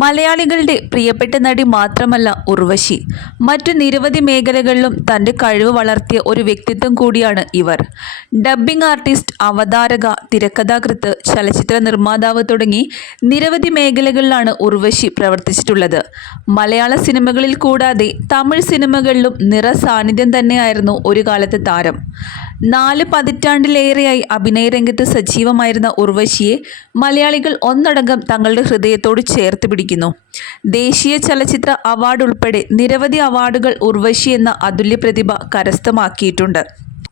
മലയാളികളുടെ പ്രിയപ്പെട്ട നടി മാത്രമല്ല ഉർവശി, മറ്റു നിരവധി മേഖലകളിലും തൻ്റെ കഴിവ് വളർത്തിയ ഒരു വ്യക്തിത്വം കൂടിയാണ് ഇവർ. ഡബ്ബിംഗ് ആർട്ടിസ്റ്റ്, അവതാരക, തിരക്കഥാകൃത്ത്, ചലച്ചിത്ര നിർമ്മാതാവ് തുടങ്ങി നിരവധി മേഖലകളിലാണ് ഉർവശി പ്രവർത്തിച്ചിട്ടുള്ളത്. മലയാള സിനിമകളിൽ കൂടാതെ തമിഴ് സിനിമകളിലും നിറസാന്നിധ്യം തന്നെയായിരുന്നു ഒരു കാലത്ത് താരം. 4 പതിറ്റാണ്ടിലേറെയായി അഭിനയരംഗത്ത് സജീവമായിരുന്ന ഉർവശിയെ മലയാളികൾ ഒന്നടങ്കം തങ്ങളുടെ ഹൃദയത്തോട് ചേർത്ത് പിടിക്കുന്നു. ദേശീയ ചലച്ചിത്ര അവാർഡ് ഉൾപ്പെടെ നിരവധി അവാർഡുകൾ ഉർവശി എന്ന അതുല്യ പ്രതിഭ കരസ്ഥമാക്കിയിട്ടുണ്ട്.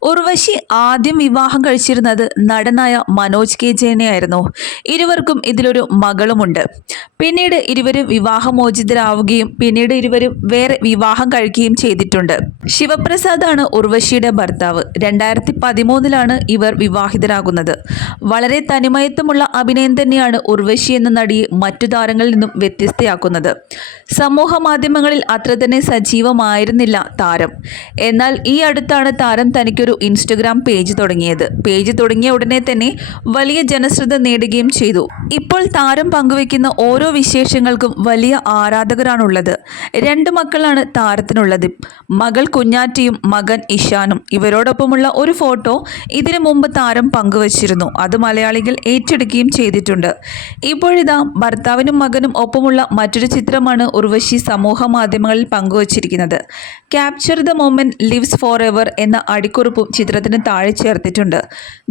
ഉർവശി ആദ്യം വിവാഹം കഴിച്ചിരുന്നത് നടനായ മനോജ് കെ ജയനെയായിരുന്നു. ഇരുവർക്കും ഇതിലൊരു മകളുമുണ്ട്. പിന്നീട് ഇരുവരും വിവാഹമോചിതരാവുകയും പിന്നീട് ഇരുവരും വേറെ വിവാഹം കഴിക്കുകയും ചെയ്തിട്ടുണ്ട്. ശിവപ്രസാദാണ് ഉർവശിയുടെ ഭർത്താവ്. 2013 ഇവർ വിവാഹിതരാകുന്നത്. വളരെ തനിമയത്വമുള്ള അഭിനയം തന്നെയാണ് ഉർവശി എന്ന നടിയെ മറ്റു താരങ്ങളിൽ നിന്നും വ്യത്യസ്തയാക്കുന്നത്. സമൂഹ മാധ്യമങ്ങളിൽ അത്ര തന്നെ സജീവമായിരുന്നില്ല താരം. എന്നാൽ ഈ അടുത്താണ് താരം തനിക്കൊരു ഇൻസ്റ്റഗ്രാം പേജ് തുടങ്ങിയത്. പേജ് തുടങ്ങിയ ഉടനെ തന്നെ വലിയ ജനശ്രദ്ധ നേടുകയും ചെയ്തു. ഇപ്പോൾ താരം പങ്കുവെക്കുന്ന ഓരോ വിശേഷങ്ങൾക്കും വലിയ ആരാധകരാണുള്ളത്. 2 മക്കളാണ് താരത്തിനുള്ളത്. മകൾ കുഞ്ഞാറ്റയും മകൻ ഇഷാനും. ഇവരോടൊപ്പമുള്ള ഒരു ഫോട്ടോ ഇതിനു മുമ്പ് താരം പങ്കുവച്ചിരുന്നു. അത് മലയാളികൾ ഏറ്റെടുക്കുകയും ചെയ്തിട്ടുണ്ട്. ഇപ്പോഴിതാ ഭർത്താവിനും മകനും ഒപ്പമുള്ള മറ്റൊരു ചിത്രമാണ് ഉർവശി സമൂഹ മാധ്യമങ്ങളിൽ പങ്കുവച്ചിരിക്കുന്നത്. Capture the moment lives forever എന്ന അടിക്കുറിപ്പും ചിത്രത്തിന് താഴെ ചേർത്തിട്ടുണ്ട്.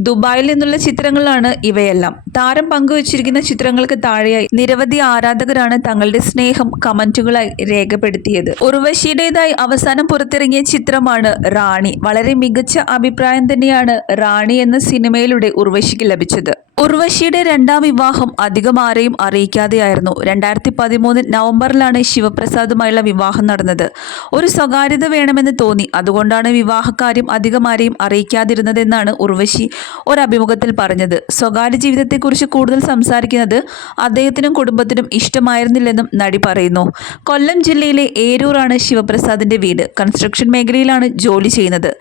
ദുബായിൽ നിന്നുള്ള ചിത്രങ്ങളാണ് ഇവയെല്ലാം. താരം പങ്കുവച്ചിരിക്കുന്ന ചിത്രങ്ങൾക്ക് താഴെയായി നിരവധി ആരാധകരാണ് തങ്ങളുടെ സ്നേഹം കമന്റുകളായി രേഖപ്പെടുത്തിയത്. ഉർവശിയുടേതായി അവസാനം പുറത്തിറങ്ങിയ ചിത്രമാണ് റാണി. വളരെ മികച്ച അഭിപ്രായം തന്നെയാണ് റാണി എന്ന സിനിമയിലൂടെ ഉർവശിക്ക് ലഭിച്ചത്. ഉർവശിയുടെ 2ാം വിവാഹം അധികം ആരെയും അറിയിക്കാതെയായിരുന്നു. 2013 നവംബറിലാണ് ശിവപ്രസാദുമായുള്ള വിവാഹം നടന്നത്. ഒരു സ്വകാര്യത വേണമെന്ന് തോന്നി, അതുകൊണ്ടാണ് വിവാഹകാര്യം അധികം ആരെയും അറിയിക്കാതിരുന്നതെന്നാണ് ഉർവശി ഒരഭിമുഖത്തിൽ പറഞ്ഞത്. സ്വകാര്യ ജീവിതത്തെക്കുറിച്ച് കൂടുതൽ സംസാരിക്കുന്നത് അദ്ദേഹത്തിനും കുടുംബത്തിനും ഇഷ്ടമായിരുന്നില്ലെന്നും നടി പറയുന്നു. കൊല്ലം ജില്ലയിലെ ഏരൂറാണ് ശിവപ്രസാദിന്റെ വീട്. കൺസ്ട്രക്ഷൻ മേഖലയിലാണ് ജോലി ചെയ്യുന്നത്.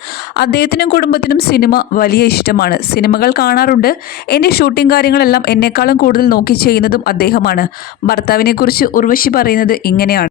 അദ്ദേഹത്തിനും കുടുംബത്തിനും സിനിമ വലിയ ഇഷ്ടമാണ്. സിനിമകൾ കാണാറുണ്ട്. എൻ്റെ ഷൂട്ടിംഗ് കാര്യങ്ങളെല്ലാം എന്നെക്കാളും കൂടുതൽ നോക്കി ചെയ്യുന്നതും അദ്ദേഹമാണ്. ഭർത്താവിനെക്കുറിച്ച് ഉർവശി പറയുന്നത് ഇങ്ങനെയാണ്.